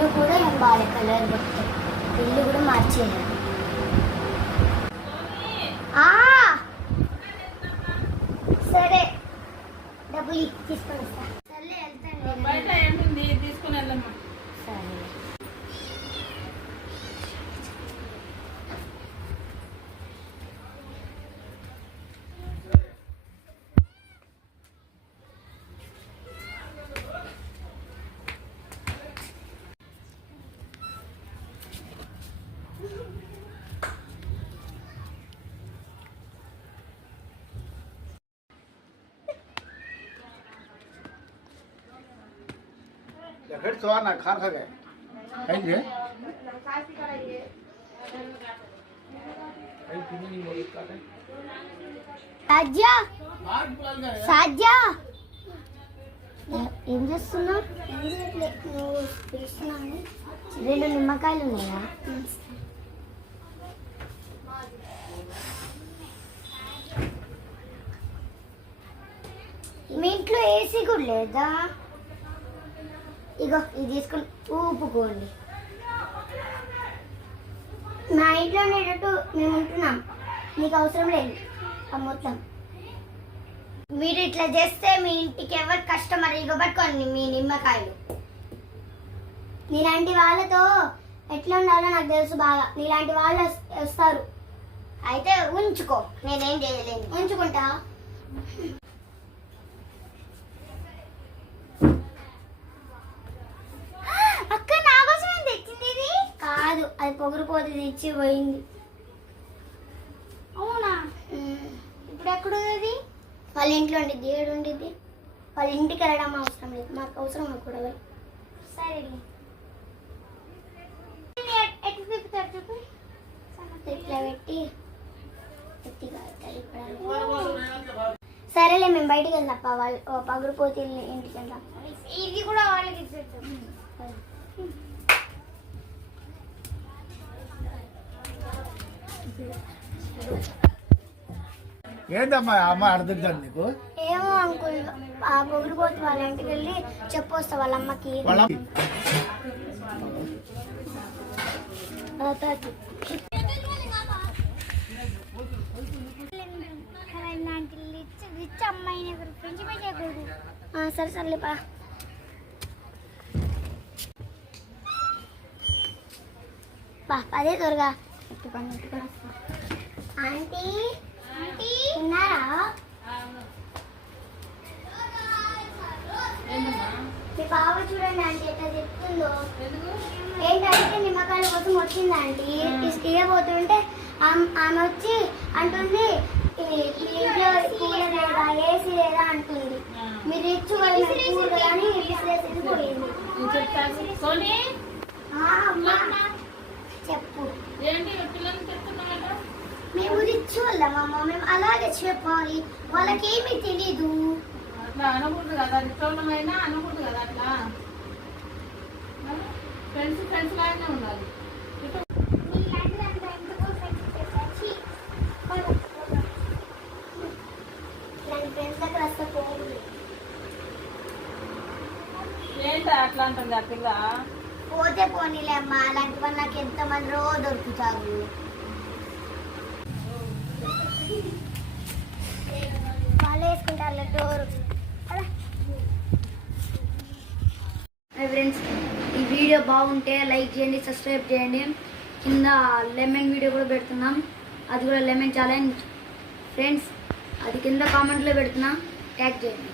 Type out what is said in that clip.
ఇల్లు కూడా ఏం బాగా కలర్ మొత్తం ఇల్లు కూడా మార్చేయాలి. సరే డబ్బులు తీసుకొని వస్తా. సర్లే వెళ్తాను. బయట ఏముంది తీసుకుని వెళ్ళమ్మా. సరే फिर तो आना खान खा गए खाएंगे సాధ్యా సాధ్యా ఏం చేస్తున్నావు? రెండు నిమ్మకాయలు ఉన్నాయా? మీ ఇంట్లో ఏసీ కూడా లేదా? ఇగో ఇది తీసుకొని ఊపుకోండి. మా ఇంట్లో ఉండేటట్టు మేము ఉంటున్నాం, మీకు అవసరం లేదు. మొత్తం మీరు ఇట్లా చేస్తే మీ ఇంటికి ఎవరు కస్టమర్ ఇగో పట్టుకోండి మీ నిమ్మకాయలు. నీలాంటి వాళ్ళతో ఎట్లా ఉండాలో నాకు తెలుసు బాగా. నీలాంటి వాళ్ళు వస్తారు. అయితే ఉంచుకో, నేనేం చేయలేను. ఉంచుకుంటా. అక్క నా కోసం తెచ్చింది ఇది కాదు, అది పొగరుపోతే తెచ్చి పోయింది. అవునా? ఇప్పుడు ఎక్కడుంది? వాళ్ళ ఇంట్లో ఉండిద్ది. ఏడు ఉండిద్ది? వాళ్ళ ఇంటికి వెళ్ళడం అవసరం లేదు, మాకు అవసరం కూడా. సరే ఎట్లా తిప్పుతారు చెప్పు. ఇట్లా పెట్టి సరేలే మేము బయటికి వెళ్దాం. వాళ్ళు పగురుపోతే ఇంటికి వెళ్దాం. ఇది కూడా వాళ్ళకి ఇచ్చేద్దాం. ఏంటమ్మా అమ్మ అడుగుతాను నీకు? ఏమో అంకుల్, ఆ పొగిరిపోతు వాళ్ళ ఇంటికి వెళ్ళి చెప్పొస్తా వాళ్ళ అమ్మకి. సరే సర్లే పా. అదే త్వరగా ఆంటీ ఉన్నారా? మీ బావ చూడండి ఆంటీ ఎట్లా చెప్తుందో. ఏంటంటే నిమ్మకాయల కోసం వచ్చింది ఆంటీ. ఇవ్వబోతుంటే ఆమె వచ్చి అంటుంది ఇంట్లో కూలర్ లేదా ఏసీ లేదా అంటుంది. మీరు ఇచ్చు కూలర్ అని విసిరేసి పోయింది. చెప్పు. మేము రిచ్ వాళ్ళమమ్మ, మేము అలాగే చెప్పాలి. వాళ్ళకి ఏమీ తెలీదు. అట్లా అనకూడదు కదా, రిచోళ్ళమైనా అనకూడదు కదా. అట్లా ఫ్రెండ్స్ ఫ్రెండ్స్ లాగానే ఉండాలి. ఏంటి అట్లా అంటుంది ఆ పిల్ల? పోతే పోనీలే అమ్మ, అలాంటి వాళ్ళు నాకు ఎంతమంది రోజు దొరుకుతారు. వాళ్ళు వేసుకుంటారు డోరు. ఫ్రెండ్స్, ఈ వీడియో బాగుంటే లైక్ చేయండి, సబ్స్క్రైబ్ చేయండి. కింద లెమన్ వీడియో కూడా పెడుతున్నాం, అది కూడా లెమన్ ఛాలెంజ్ ఫ్రెండ్స్. అది కింద కామెంట్లో పెడుతున్నా, ట్యాగ్ చేయండి.